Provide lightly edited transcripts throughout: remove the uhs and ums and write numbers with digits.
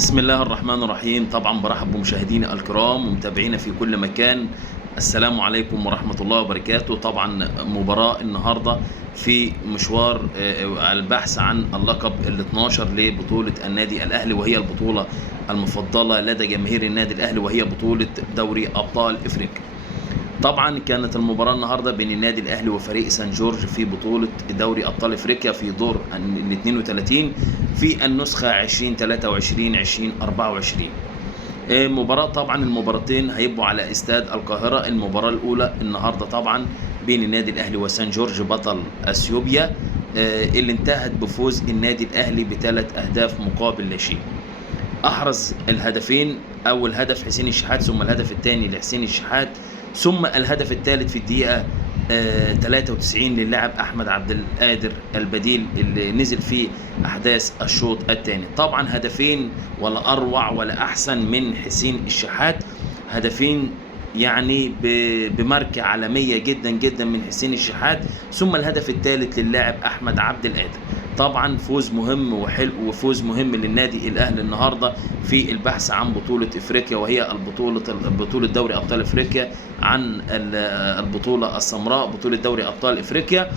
بسم الله الرحمن الرحيم. طبعا برحب بمشاهدينا الكرام ومتابعينا في كل مكان. السلام عليكم ورحمة الله وبركاته. طبعا مباراة النهاردة في مشوار البحث عن اللقب ال 12 لبطولة النادي الأهلي، وهي البطولة المفضلة لدى جماهير النادي الأهلي، وهي بطولة دوري أبطال إفريقيا. طبعا كانت المباراة النهاردة بين النادي الأهلي وفريق سان جورج في بطولة دوري أبطال إفريقيا في دور ال 32 في النسخة 2023-2024. مباراة طبعا المباراتين هيبقوا على استاد القاهرة. المباراة الأولى النهاردة طبعا بين النادي الأهلي وسان جورج بطل أثيوبيا، اللي انتهت بفوز النادي الأهلي ب3 أهداف مقابل لا شيء. أحرز الهدفين، أول هدف حسين الشحات، ثم الهدف الثاني لحسين الشحات، ثم الهدف الثالث في الدقيقة 93 للاعب أحمد عبد القادر البديل اللي نزل في أحداث الشوط الثاني. طبعا هدفين ولا أروع ولا أحسن من حسين الشحات، هدفين يعني بماركة عالمية جدا جدا من حسين الشحات، ثم الهدف الثالث للاعب أحمد عبد القادر. طبعا فوز مهم وحلو، وفوز مهم للنادي الأهلي النهارده في البحث عن بطولة افريقيا، وهي بطولة دوري ابطال افريقيا، عن البطولة السمراء بطولة دوري ابطال افريقيا.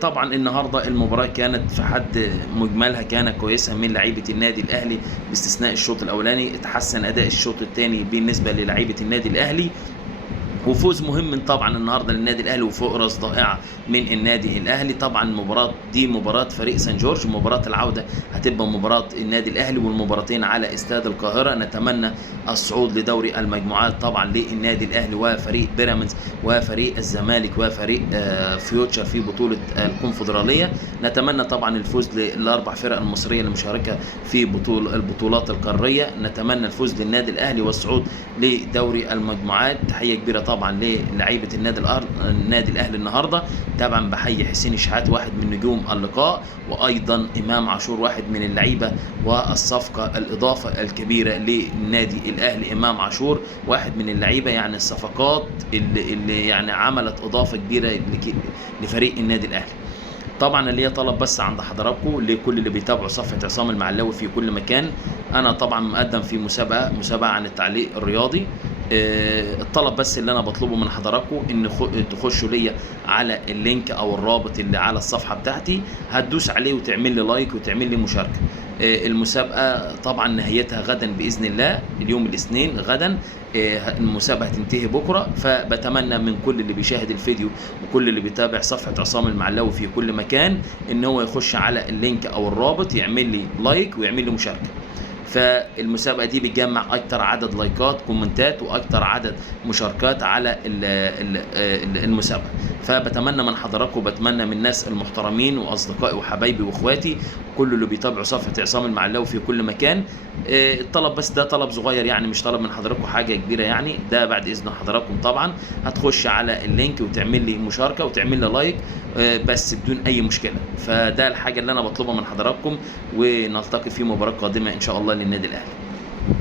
طبعا النهارده المباراة كانت في حد مجملها كانت كويسة من لعيبة النادي الاهلي باستثناء الشوط الاولاني. اتحسن اداء الشوط الثاني بالنسبة للعيبة النادي الاهلي، وفوز مهم طبعا النهارده للنادي الاهلي وفرص ضائعه من النادي الاهلي. طبعا المباراه دي مباراه فريق سان جورج، مباراه العوده هتبقى مباراه النادي الاهلي، والمباراتين على استاد القاهره. نتمنى الصعود لدوري المجموعات طبعا للنادي الاهلي وفريق بيراميدز وفريق الزمالك وفريق فيوتشر في بطوله الكونفدراليه. نتمنى طبعا الفوز للاربع فرق المصريه المشاركه في البطولات القاريه. نتمنى الفوز للنادي الاهلي والصعود لدوري المجموعات. تحيه كبيره طبعا للعيبه النادي الاهلي النهارده. طبعا بحيي حسين الشحات واحد من نجوم اللقاء، وايضا امام عاشور واحد من اللعيبه والصفقه الاضافه الكبيره للنادي الاهلي. امام عاشور واحد من اللعيبه، يعني الصفقات اللي يعني عملت اضافه كبيره لفريق النادي الاهلي. طبعا اللي هي طلب بس عند حضراتكم لكل اللي بيتابعوا صفحه عصام المعلاوي في كل مكان. انا طبعا مقدم في مسابقه عن التعليق الرياضي. الطلب بس اللي انا بطلبه من حضراتكم ان تخشوا ليا على اللينك او الرابط اللي على الصفحه بتاعتي، هتدوس عليه وتعمل لي لايك وتعمل لي مشاركه. المسابقه طبعا نهايتها غدا باذن الله، اليوم الاثنين غدا. المسابقه هتنتهي بكره، فبتمنى من كل اللي بيشاهد الفيديو وكل اللي بيتابع صفحه عصام المعلاوي في كل مكان ان هو يخش على اللينك او الرابط، يعمل لي لايك ويعمل لي مشاركه. فالمسابقه دي بتجمع اكتر عدد لايكات كومنتات واكتر عدد مشاركات على المسابقه. فبتمنى من حضراتكم وبتمنى من الناس المحترمين واصدقائي وحبايبي واخواتي كل اللي بيتابعوا صفحه عصام المعلاوي في كل مكان، الطلب بس ده طلب صغير، يعني مش طلب من حضراتكم حاجه كبيره، يعني ده بعد اذن حضراتكم طبعا هتخش على اللينك وتعمل لي مشاركه وتعمل لي لايك بس بدون اي مشكله. فده الحاجه اللي انا بطلبها من حضراتكم، ونلتقي في مباراه قادمه ان شاء الله للنادي الاهلي.